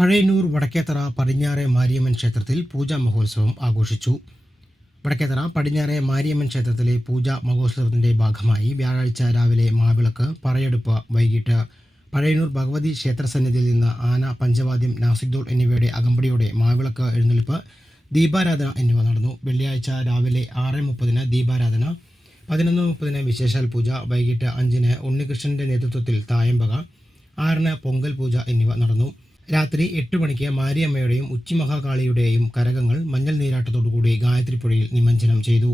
പഴയന്നൂർ വടക്കേത്തറ പടിഞ്ഞാറെ മാരിയമ്മൻ ക്ഷേത്രത്തിൽ പൂജാ മഹോത്സവം ആഘോഷിച്ചു. വടക്കേത്തറ പടിഞ്ഞാറെ മാരിയമ്മൻ ക്ഷേത്രത്തിലെ പൂജാ മഹോത്സവത്തിന്റെ ഭാഗമായി വ്യാഴാഴ്ച രാവിലെ മാവിളക്ക്, പറയെടുപ്പ്, വൈകിട്ട് പഴയന്നൂർ ഭഗവതി ക്ഷേത്രസന്നിധിയിൽ നിന്ന് ആന, പഞ്ചവാദ്യം, നാസിക് എന്നിവയുടെ അകമ്പടിയോടെ മാവിളക്ക് എഴുന്നള്ളിപ്പ്, ദീപാരാധന എന്നിവ നടന്നു. വെള്ളിയാഴ്ച രാവിലെ 6:30 ദീപാരാധന, 11:30 വിശേഷാൽ പൂജ, വൈകിട്ട് 5 ഉണ്ണികൃഷ്ണന്റെ നേതൃത്വത്തിൽ തായമ്പക, 6 പൊങ്കൽ പൂജ എന്നിവ നടന്നു. രാത്രി 8 മണിക്ക് മാരിയമ്മയുടെയും ഉച്ചിമഹാകാളിയുടെയും കരകങ്ങൾ മഞ്ഞൾ നീരാട്ടത്തോടുകൂടി ഗായത്രിപ്പുഴയിൽ നിമജ്ജനം ചെയ്തു.